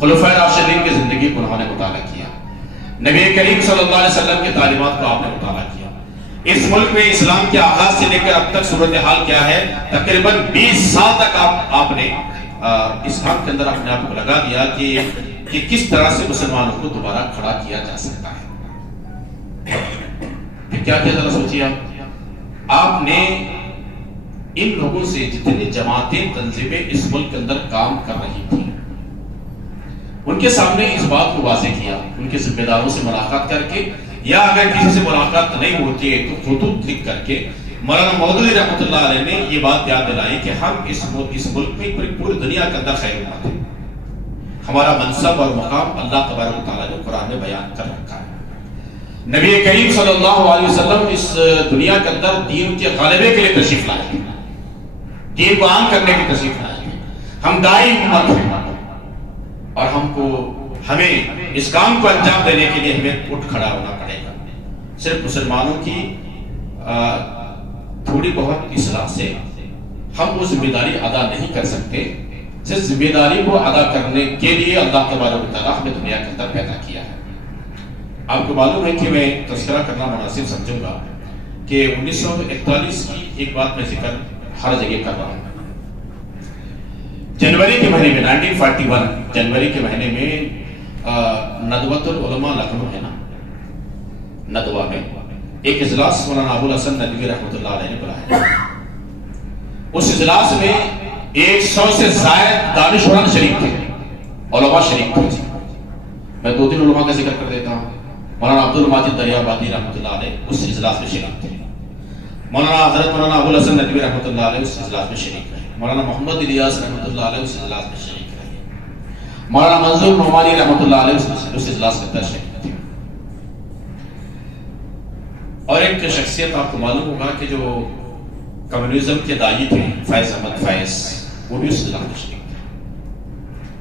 خلفائے راشدین کی زندگی کو انہوں نے مطالعہ کیا، نبی کریم صلی اللہ علیہ وسلم کی تعلیمات کو آپ نے مطالعہ کیا۔ اس ملک میں اسلام کے آغاز سے لے کر اب تک صورتحال کیا ہے، تقریباً 20 سال تک آپ نے اسلام کے اندر اپنے آپ کو لگا دیا کہ کس طرح سے مسلمانوں کو دوبارہ کھڑا کیا جا سکتا ہے۔ پھر کیا ذرا سوچیے آپ نے ان لوگوں سے جتنی جماعتیں تنظیمیں اس ملک کے اندر کام کر رہی تھی ان کے سامنے اس بات کو واضح کیا، ان کے ذمہ داروں سے ملاقات کر کے، یا اگر کسی سے ملاقات نہیں ہوتی ہے تو خطوط لکھ کر کے مولانا مودودی رحمۃ اللہ علیہ نے یہ بات یاد دلائی کہ ہم اس ملک میں پوری دنیا کے اندر خیر امت ہیں، ہمارا منصب اور مقام اللہ تبارک و تعالیٰ نے قرآن میں بیان کر رکھا ہے۔ نبی کریم صلی اللہ علیہ وسلم اس دنیا کے اندر دین کے غلبے کے لیے تشریف لائے تھے، دین کو عام کرنے کی تشریف لائے تھے، ہم داعی امت ہیں اور ہمیں اس کام کو انجام دینے کے لیے ہمیں اٹھ کھڑا ہونا پڑے گا۔ صرف مسلمانوں کی تھوڑی بہت اصلاح سے ہم وہ ذمہ داری ادا نہیں کر سکتے، صرف ذمہ داری کو ادا کرنے کے لیے اللہ تبارک و تعالیٰ ہمیں دنیا کے اندر پیدا کیا ہے۔ آپ کو معلوم ہے کہ میں تذکرہ کرنا مناسب سمجھوں گا کہ 1941 کی ایک بات میں ذکر ہر جگہ کر رہا ہوں۔ جنوری کے مہینے میں 1941 جنوری کے مہینے میں ندوۃ العلماء لکھنؤ ہے نا، ندوہ میں ایک اجلاس مولانا ابو الحسن ندوی رحمۃ اللہ علیہ نے بلایا۔ اس اجلاس میں 100 سے زائد دانشوران شریک تھے، علماء شریک تھے۔ میں 2-3 علماء کا ذکر کر دیتا ہوں۔ مولانا عبد الماجد دریابادی رحمۃ اللہ علیہ اس اجلاس میں شریک تھے، مولانا حضرت مولانا ابو الحسن ندوی رحمۃ اللہ علیہ اس اجلاس میں شریک رہے، مولانا محمد الیاس رحمۃ اللہ علیہ اس اجلاس میں شریک رہے، مولانا منظور نعمانی رحمۃ اللہ علیہ اس اجلاس کے اندر شریک تھے۔ اور ایک شخصیت آپ کو معلوم ہوگا کہ جو کمیونزم کے داعی تھے، فیض احمد فیض، وہ بھی اس اجلاس میں شریک تھے،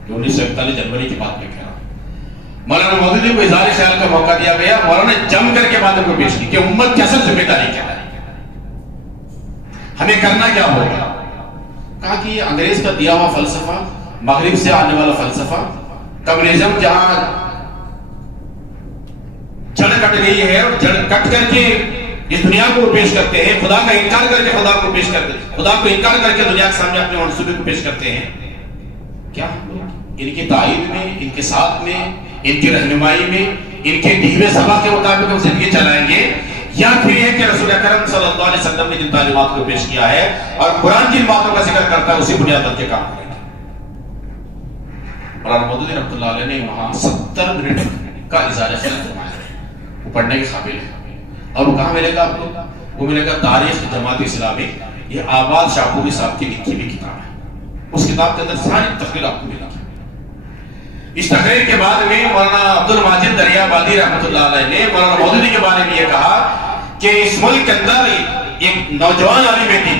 جو 1941 جنوری کی بات میں کہہ رہا ہوں۔ مولانا مودودی کو اظہار خیال کا موقع دیا گیا، مولانا نے جم کر کے باتوں کو پیش کی کہ امت کی اصل ذمہ داری کیا ہے، ہمیں کرنا کیا ہوگا۔ کہا کہ یہ انگریز کا دیا ہوا فلسفہ، مغرب سے آنے والا فلسفہ، کمیونزم جہاں جڑ کٹ گئی ہے اور جڑ کٹ کر کے اس دنیا کو پیش کرتے ہیں، خدا کا انکار کر کے خدا کو پیش کرتے ہیں، خدا کو انکار کر کے دنیا کے سامنے اپنے منصوبے کو پیش کرتے ہیں، کیا ان کی تائید میں، ان کے ساتھ میں، ان کی رہنمائی میں، ان کے دیوے سبق کے مطابق ہم زندگی چلائیں گے، یا پھر یہ کہ رسول اکرم صلی اللہ علیہ وسلم نے جن تعلیمات کو پیش کیا ہے اور قرآن جن باتوں کا ذکر کرتا ہے اسی بنیاد پر کے کام کریں گے۔ مولانا مودودی رحمۃ اللہ علیہ نے وہاں 70 منٹ کا اظہار خیال فرمایا، وہ پڑھنے کے قابل ہے، اور وہ کہاں ملے گا آپ کو؟ وہ ملے گا تاریخ جماعت اسلامی، یہ آباد شاپوری صاحب کی لکھی ہوئی کتاب ہے، اس کتاب کے اندر ساری تقریر آپ کو ملے گی۔ اس تقریر کے بعد میں مولانا عبد الماجد دریابادی رحمۃ اللہ علیہ نے مولانا مودودی کے بارے میں یہ کہا کہ اس ملک کے اندر ایک نوجوان عالم دین،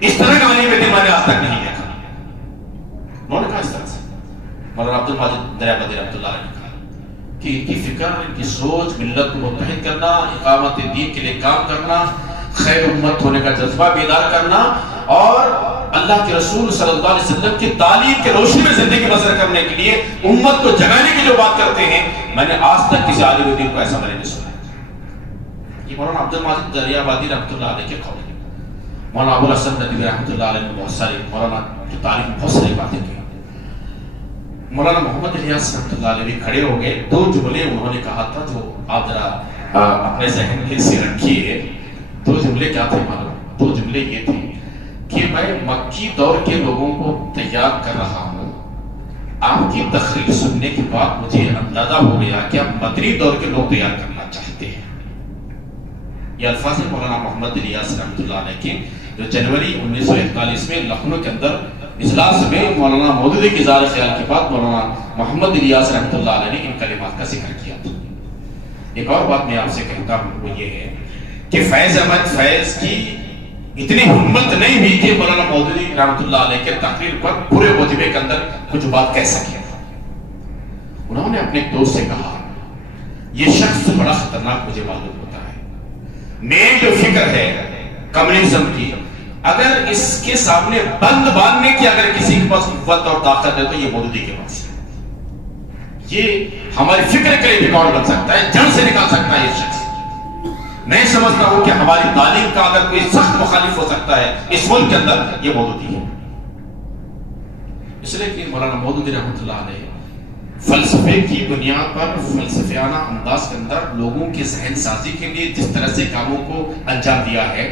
اس طرح کا عالم دین میں نے آج تک نہیں دیکھا۔ انہوں نے کہا اس طرح سے، مولانا عبد الماجد دریابادی رحمۃ اللہ علیہ نے کہا کہ ان کی فکر، ان کی سوچ، ملت کو متحد کرنا، اقامت دین کے لیے کام کرنا، خیر امت ہونے کا جذبہ بیدار کرنا، اور اللہ کے رسول صلی اللہ علیہ وسلم کی تعلیم کے روشنی میں زندگی بسر کرنے کے لیے امت کو جگانے کی جو بات کرتے ہیں، میں نے آج تک کسی عالم دین کو ایسا میں نے نہیں سنا۔ یہ مولانا عبد الماجد دریابادی رحمۃ اللہ علیہ کے قول ہے۔ مولانا ابو الحسن ندوی رحمۃ اللہ علیہ نے بہت ساری مولانا کی تعلیم بہت ساری باتیں کی۔ مولانا محمد الیاس رحمۃ اللہ علیہ بھی کھڑے ہو گئے، 2 جملے انہوں نے کہا تھا جو آپ ذرا اپنے ذہن میں سے رکھیے۔ 2 جملے کیا تھے معلوم؟ 2 جملے یہ تھے کہ میں مکی دور کے لوگوں کو تیار کر رہا ہوں، آپ کی تقریر سننے کے بعد مجھے اندازہ ہو گیا کہ آپ مدنی دور کے لوگ تیار کرنا چاہتے ہیں۔ یہ الفاظ مولانا محمد الیاس رحمۃ اللہ علیہ کے جو جنوری 1941 میں لکھنؤ کے اندر اجلاس میں مولانا مودودی کے اظہار خیال کے بعد مولانا محمد الیاس رحمۃ اللہ علیہ نے ان کلمات کا ذکر کیا تھا۔ ایک اور بات میں آپ سے کہتا ہوں وہ یہ ہے کہ فیض احمد فیض کی اتنی ہمت نہیں ہوئی کہ مولانا مودودی رحمۃ اللہ علیہ کے تقریر پر پورے وجبے کے اندر کچھ بات کہہ سکے۔ انہوں نے اپنے ایک دوست سے کہا یہ شخص بڑا خطرناک مجھے معلوم ہوتا ہے، میری جو فکر ہے کمیونزم کی، اگر اس کے سامنے بند باندھنے کی اگر کسی کے پاس قوت اور طاقت ہے تو یہ مودودی کے پاس ہے۔ یہ ہماری فکر کے لیے ریکارڈ بن سکتا ہے، جڑ سے نکال سکتا ہے یہ شخص۔ میں سمجھتا ہوں کہ ہماری تعلیم کا اگر کوئی سخت مخالف ہو سکتا ہے اس ملک کے اندر یہ مودودی ہے، اس لیے کہ مولانا مودودی رحمۃ اللہ علیہ فلسفے کی بنیاد پر فلسفیانہ انداز کے اندر لوگوں کی ذہن سازی کے لیے جس طرح سے کاموں کو انجام دیا ہے،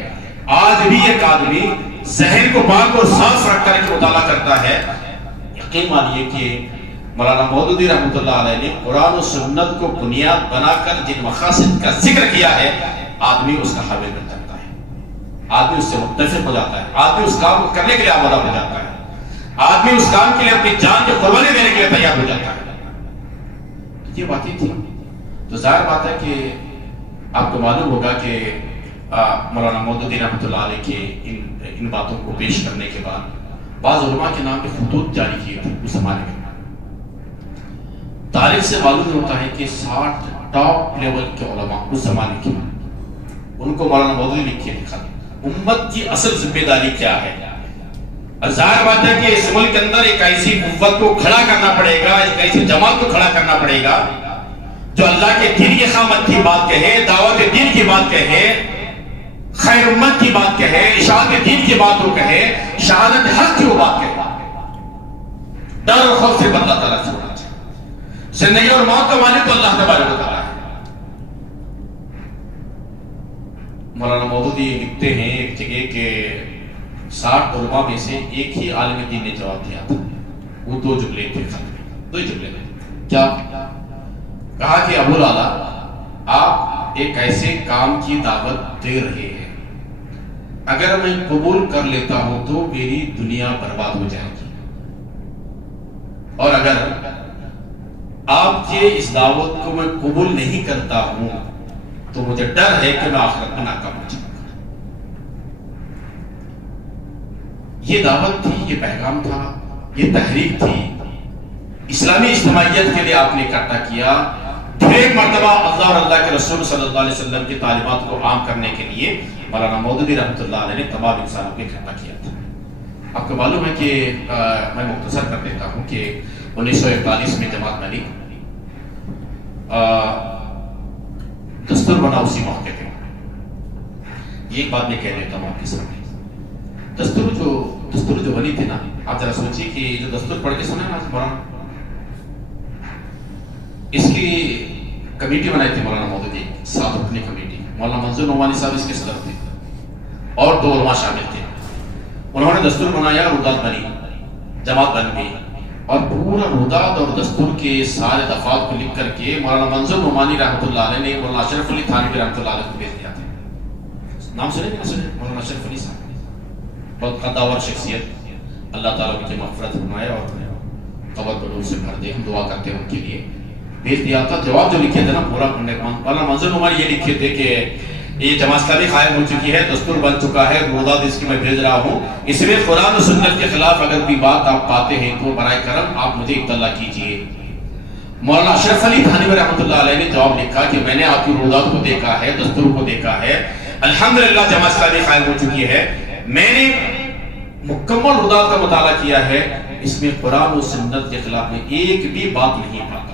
آج بھی ایک آدمی ذہن کو پاک اور صاف رکھ کر کے مطالعہ کرتا ہے، یقین مانیے کہ مولانا مودودی رحمۃ اللہ علیہ نے قرآن و سنت کو بنیاد بنا کر جن مقاصد کا ذکر کیا ہے، آدمی اس کا حاوی بن جاتا ہے، آدمی اس سے متفق ہو جاتا ہے، آدمی اس کام کو کرنے کے لیے آمادہ ہو جاتا ہے، آدمی اس کام کے لیے اپنی جان کی قربانی دینے کے لیے تیار ہو جاتا ہے۔ یہ باتیں تھی تو ظاہر بات ہے کہ آپ کو معلوم ہوگا کہ مولانا مودودی رحمۃ اللہ علیہ کے ان باتوں کو پیش کرنے کے بعد بعض علماء کے نام پہ خطوط جاری کیے تھے اس زمانے میں۔ تاریخ سے معلوم ہوتا ہے کہ 60 ٹاپ لیول کے علماء اس زمانے کے، ان کو مولانا مودودی لکھے لکھا امت کی اصل ذمہ داری کیا ہے۔ ظاہر بات ہے کہ اس ملک کے اندر ایک ایسی قوت کو کھڑا کرنا پڑے گا، ایک ایسی جماعت کو کھڑا کرنا پڑے گا جو اللہ کے دین کی خامت کی بات کہے، دعوت دین کی بات کہے، خیر امت کی بات کہے، اشاعت دین کی بات کو کہے، شہادت حق کی وہ بات کہے۔ ڈر اور خوف سے اللہ تعالیٰ سے ہونا چاہیے۔ زندگی اور موت کا مالک تو اللہ تبارک و تعالیٰ ہے۔ مولانا مودودی لکھتے ہیں ایک جگہ کہ 60 علماء میں سے ایک ہی عالم دین نے جواب دیا تھا، وہ 2 جملے تھے، 2 جملے تھے۔ کیا کہا کہ ابو لالا آپ ایک ایسے کام کی دعوت دے رہے ہیں، اگر میں قبول کر لیتا ہوں تو میری دنیا برباد ہو جائے گی، اور اگر آپ کے اس دعوت کو میں قبول نہیں کرتا ہوں تو مجھے ڈر ہے کہ میں آخرت میں ناکام ہو جاؤں گا۔ یہ دعوت تھی، یہ پیغام تھا، یہ تحریک تھی، اسلامی اجتماعیت کے لیے آپ نے اکٹھا کیا۔ پھر ایک مرتبہ اللہ اور اللہ کے رسول صلی اللہ علیہ وسلم کی تعلیمات کو عام کرنے کے لیے مولانا مودودی رحمۃ اللہ علیہ نے تمام انسانوں کو اکٹھا کیا تھا۔ آپ کو معلوم ہے کہ میں مختصر کر دیتا ہوں کہ 1941 میں جماعت بنی، دستور بنا اسی موقع پہ۔ یہ ایک بات میں کہہ دیتا ہوں آپ کے سامنے، دستور جو بنی تھی نا، آپ ذرا سوچیے کہ جو دستور پڑھ کے سنا نا قرآن، اس کی کمیٹی بنائی تھی مولانا مودودی، 7 رکنی کمیٹی، مولانا منظور نعمانی صاحب اس کے صدر تھے اور 2 علماء شامل تھے۔ انہوں نے دستور بنایا، روداد بنی، جماعت بن گئی، اور پورا روداد اور دستور کے سارے دفعات کو لکھ کر کے مولانا منظور نعمانی رحمۃ اللہ علیہ نے مولانا اشرف علی تھانوی رحمۃ اللہ علیہ کو بھیج دیا تھا۔ نام سنے کہ نہ سنے؟ مولانا اشرف علی صاحب بہت قداور شخصیت، اللہ تعالیٰ کی مغفرت فرمائے اور قبر کو نور سے بھر دے، ہم دعا کرتے ہیں ان کے لیے۔ بھیج دیا تھا، جواب جو لکھے تھے نا پورا مولانا منظور نعمانی یہ لکھے تھے کہ یہ جماعت اسلامی قائم ہو چکی ہے، دستور بن چکا ہے، روداد اس کی میں بھیج رہا ہوں، اس میں قرآن و سنت کے خلاف اگر کوئی بات آپ پاتے ہیں تو برائے کرم آپ مجھے اطلاع کیجیے۔ مولانا اشرف علی تھانوی رحمۃ اللہ علیہ نے جواب لکھا کہ میں نے آپ کی روداد کو دیکھا ہے، دستور کو دیکھا ہے، الحمدللہ جماعت اسلامی قائم ہو چکی ہے، میں نے مکمل روداد کا مطالعہ کیا ہے، اس میں قرآن و سنت کے خلاف میں ایک بھی بات نہیں پاتا۔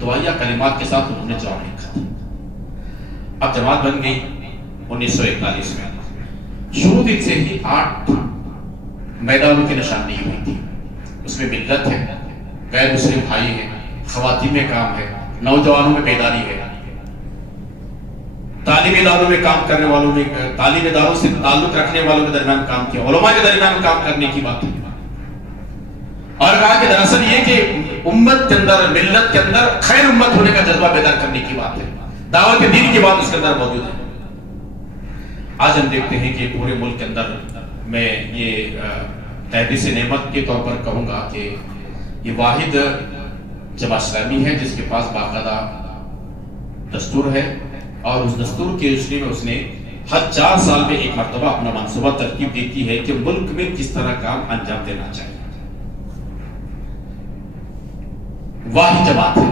دعائیہ کلمات کے ساتھ انہوں نے جواب لکھا تھا۔ اب جماعت بن گئی 1941 میں، شروع دن سے ہی 8 میدانوں کی نشاندہی ہوئی تھی، اس میں ملت ہے، غیر مسلم بھائی ہیں، خواتین میں کام ہے، نوجوانوں میں بیداری ہے۔ تعلیمی اداروں میں کام کرنے والوں میں، تعلیمی اداروں سے تعلق رکھنے والوں کے درمیان کام کیا، علماء کے درمیان کام کرنے کی بات ہے، اور کہا کہ دراصل یہ کہ امت کے اندر، ملت کے اندر خیر امت ہونے کا جذبہ بیدار کرنے کی بات ہے، دعوت دین کی بات اس کے اندر موجود ہے۔ آج ہم دیکھتے ہیں کہ پورے ملک کے اندر میں یہ تحدیث نعمت کے طور پر کہوں گا کہ یہ واحد جماعت اسلامی ہے جس کے پاس باقاعدہ دستور ہے، اور اس دستور کی روشنی میں اس نے ہر 4 سال میں ایک مرتبہ اپنا منصوبہ ترتیب دیتی ہے کہ ملک میں کس طرح کام انجام دینا چاہیے۔ واحد جماعت ہے،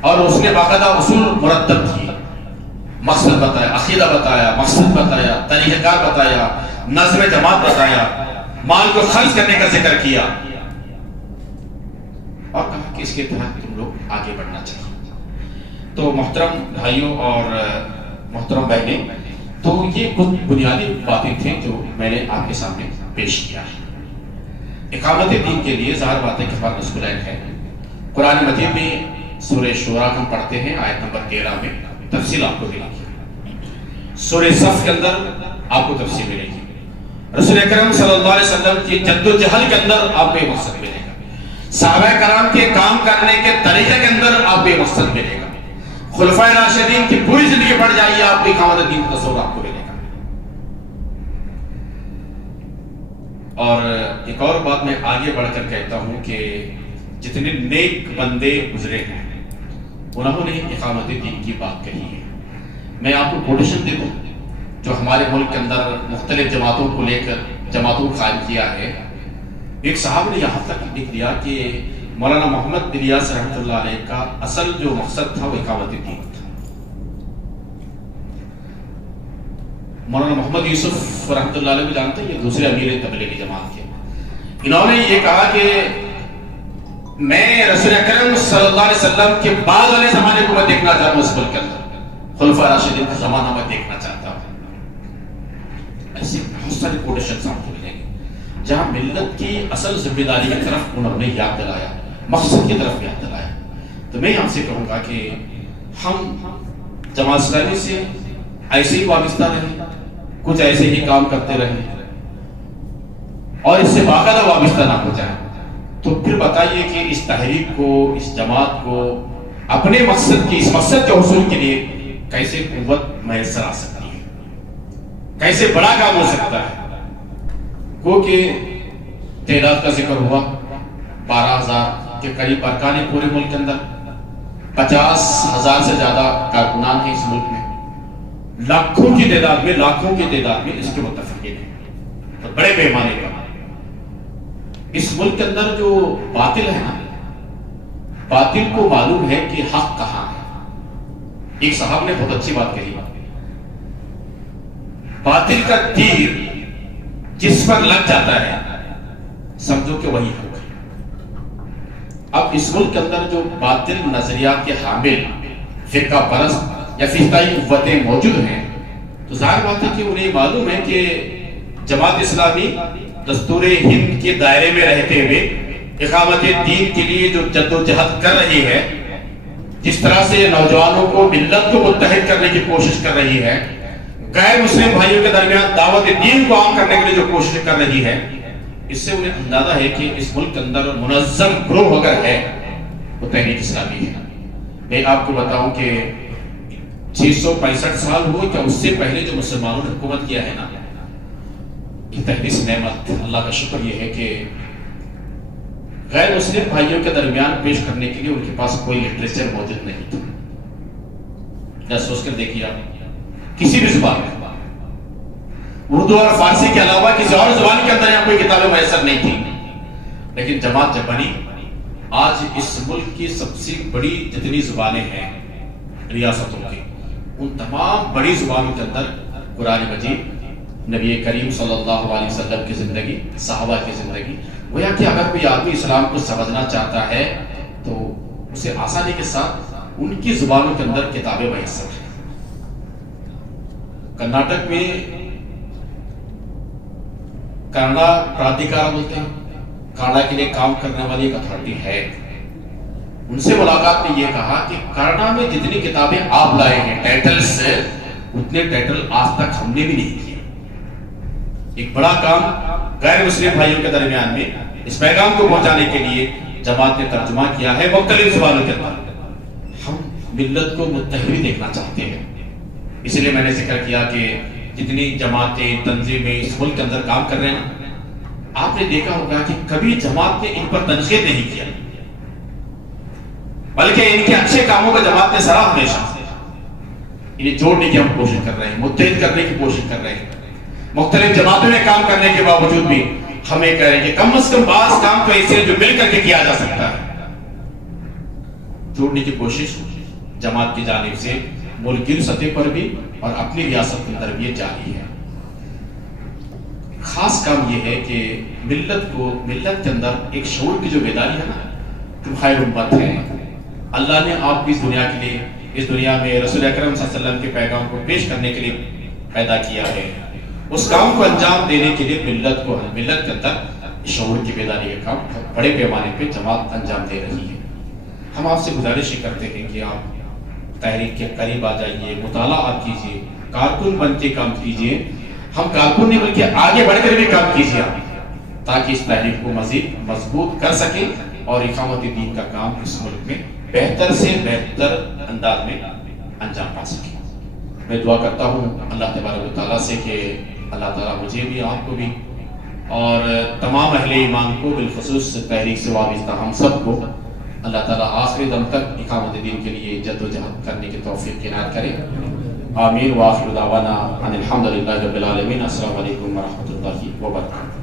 اور اس نے باقاعدہ اصول مرتب کیے، مقصد بتایا، عقیدہ بتایا، مقصد بتایا، طریقہ کار بتایا، نظم جماعت بتایا، مال کو خرچ کرنے کا ذکر کیا، اور کہا کہ اس کے تحت تم لوگ آگے بڑھنا چاہیے۔ تو محترم بھائیوں اور محترم بہنیں، تو یہ کچھ بنیادی باتیں تھیں جو میں نے آپ کے سامنے پیش کیا ہے۔ اقامت دین کے لیے ظاہر بات ہے کہ ہمارا نصب العین ہے۔ قرآن مجید میں سورہ شورا ہم پڑھتے ہیں، آیت نمبر 13 میں تفصیل آپ کو ملے گی، سورہ صف کے اندر آپ کو تفصیل ملے گی، رسول اکرم صلی اللہ علیہ وسلم کی جد و جہل کے اندر آپ کو یہ مقصد ملے گا، صحابہ کرام کے کام کرنے کے طریقے کے اندر آپ کو یہ مقصد ملے گا، خلفائے راشدین کی پوری زندگی پڑھ جائیے، آپ کو اقامت دین کا تصور آپ کو ملے گا۔ اور ایک اور بات میں آگے بڑھ کر کہتا ہوں کہ جتنے نیک بندے گزرے ہیں انہوں نے اقامت دین کی بات کہی ہے۔ میں آپ کو کوٹیشن دے دوں جو ہمارے ملک کے اندر مختلف جماعتوں کو لے کر جماعتوں کو قائم کیا ہے۔ ایک صاحب نے یہاں تک لکھ دیا کہ مولانا محمد الیاس رحمۃ اللہ علیہ کا اصل جو مقصد تھا وہ اقامت دین تھا۔ مولانا محمد یوسف رحمۃ اللہ علیہ کو جانتے ہیں، یہ دوسرے امیر تبلیغی جماعت کے، انہوں نے یہ کہا کہ میں رسول اکرم صلی اللہ علیہ وسلم کے بعد والے زمانے کو میں دیکھنا چاہتا ہوں، اس ملک کے اندر خلفاء راشدین کا زمانہ میں دیکھنا چاہتا ہوں۔ ایسے بہت سارے کوٹیشنز آپ کو ملیں گے جہاں ملت کی اصل ذمہ داری کی طرف انہوں نے یاد دلایا، مقصد کی طرف یاد دلایا۔ تو میں آپ سے کہوں گا کہ ہم جماعت اسلامی سے ایسے ہی وابستہ رہیں، کچھ ایسے ہی کام کرتے رہیں اور اس سے باقاعدہ وابستہ نہ ہو جائیں، تو پھر بتائیے کہ اس تحریک کو، اس جماعت کو اپنے مقصد کی، اس مقصد کے حصول کے لیے کیسے قوت میسر آ سکتی ہے، کیسے بڑا کام ہو سکتا ہے۔ کیونکہ تعداد کا ذکر ہوا، 12,000 کے قریب ارکان ہیں پورے ملک کے اندر، 50,000 سے زیادہ کارکنان ہیں اس ملک میں، لاکھوں کی تعداد میں اس کے متفقین ہیں، تو بڑے پیمانے پر اس ملک کے اندر جو باطل ہے نا، باطل کو معلوم ہے کہ حق کہاں ہے۔ ایک صاحب نے بہت اچھی بات کہی، باطل کا تیر جس پر لگ جاتا ہے سمجھو کہ وہی حق ہے۔ اب اس ملک کے اندر جو باطل نظریات کے حامل فرقہ پرست یا فرقائی قوتیں موجود ہیں، تو ظاہر بات ہے کہ انہیں معلوم ہے کہ جماعت اسلامی دستور ہند کے دائرے میں رہتے ہوئے اقامت دین کے لیے جو جد و جہد کر رہی ہے، جس طرح سے نوجوانوں کو، ملت کو متحد کرنے کی کوشش کر رہی ہے، غیر مسلم بھائیوں کے درمیان دعوت دین کو عام کرنے کے لیے جو کوشش کر رہی ہے، اس سے انہیں اندازہ ہے کہ اس ملک کے اندر منظم گروہ اگر ہے وہ تحریک اسلامی ہے۔ میں آپ کو بتاؤں کہ 665 سال ہوئے کہ اس سے پہلے جو مسلمانوں نے حکومت کیا ہے نا، یہ تحدیث نعمت، اللہ کا شکر یہ ہے کہ غیر مسلم بھائیوں کے درمیان پیش کرنے کے لیے ان کے پاس کوئی لٹریچر موجود نہیں تھا۔ سوچ کر دیکھیے آپ، کسی بھی زبان میں، اردو اور فارسی کے علاوہ کسی اور زبان کے اندر یہاں کوئی کتابیں میسر نہیں تھی، لیکن جماعت جب بنی، آج اس ملک کی سب سے بڑی جتنی زبانیں ہیں ریاستوں کی، ان تمام بڑی زبانوں کے اندر قرآن مجید، نبی کریم صلی اللہ علیہ وسلم کی زندگی، صحابہ کی زندگی، گویا کہ اگر کوئی آدمی اسلام کو سمجھنا چاہتا ہے تو اسے آسانی کے ساتھ ان کی زبانوں کے اندر کتابیں میسر ہیں۔ کرناٹک میں کنڑا پرادھیکار بولتے ہیں، کنڑا کے لیے کام کرنے والی ایک اتھارٹی ہے، ان سے ملاقات میں یہ کہا کہ کینیڈا میں جتنی کتابیں آپ لائے ہیں ٹائٹلز سے، اتنے ٹائٹل آج تک ہم نے بھی نہیں کیے۔ ایک بڑا کام غیر مسلم بھائیوں کے درمیان میں اس پیغام کو پہنچانے کے لیے جماعت نے ترجمہ کیا ہے مختلف زبانوں کے اندر۔ ہم ملت کو متحد دیکھنا چاہتے ہیں، اس لیے میں نے ذکر کیا کہ جتنی جماعتیں تنظیمیں اس ملک کے اندر کام کر رہے ہیں، آپ نے دیکھا ہوگا کہ کبھی جماعت نے ان پر تنقید نہیں کیا، بلکہ ان کے اچھے کاموں کا جماعت نے سراہ ہمیشہ انہیں جوڑنے کی ہم کوشش کر رہے ہیں، متحد کرنے کی کوشش کر رہے ہیں۔ مختلف جماعتوں میں کام کرنے کے باوجود بھی ہمیں کہہ رہے ہیں کہ کم از کم بعض کام تو ایسے جو مل کر کے کیا جا سکتا ہے۔ جوڑنے کی کوشش جماعت کی جانب سے ملکی سطح پر بھی اور اپنی ریاست کے اندر بھی یہ جاری ہے۔ خاص کام یہ ہے کہ ملت کے اندر ایک شعور کی جو بیداری ہے نا، تم خیر امت ہے، اللہ نے آپ کی اس دنیا کے لیے، اس دنیا میں رسول اکرم صلی اللہ علیہ وسلم کے پیغام کو پیش کرنے کے لیے پیدا کیا ہے، اس کام کو انجام دینے کے لیے ملت کے اندر شعور کی بیداری کا کام بڑے پیمانے پہ جماعت انجام دے رہی ہے۔ ہم آپ سے گزارش کرتے ہیں کہ آپ تحریک کے قریب آ جائیے، مطالعہ آپ کیجیے، کارکن بن کے کام کیجیے۔ ہم کارکن نہیں بلکہ آگے بڑھ کر بھی کام کیجیے تاکہ اس تحریک کو مزید مضبوط کر سکیں اور اقامت دین کا کام اس ملک میں بہتر سے بہتر انداز میں انجام پا سکیں۔ میں دعا کرتا ہوں اللہ تبارک و تعالیٰ سے کہ اللہ تعالیٰ مجھے بھی، آپ کو بھی اور تمام اہل ایمان کو، بالخصوص تحریک سے وابستہ ہم سب کو اللہ تعالیٰ آخری دم تک اقامت دین کے لیے جد و جہد کرنے کی توفیق عنایت کرے۔ آمین۔ وآخر دعوانا ان الحمد للہ رب العالمین۔ السلام علیکم ورحمۃ اللہ وبرکاتہ۔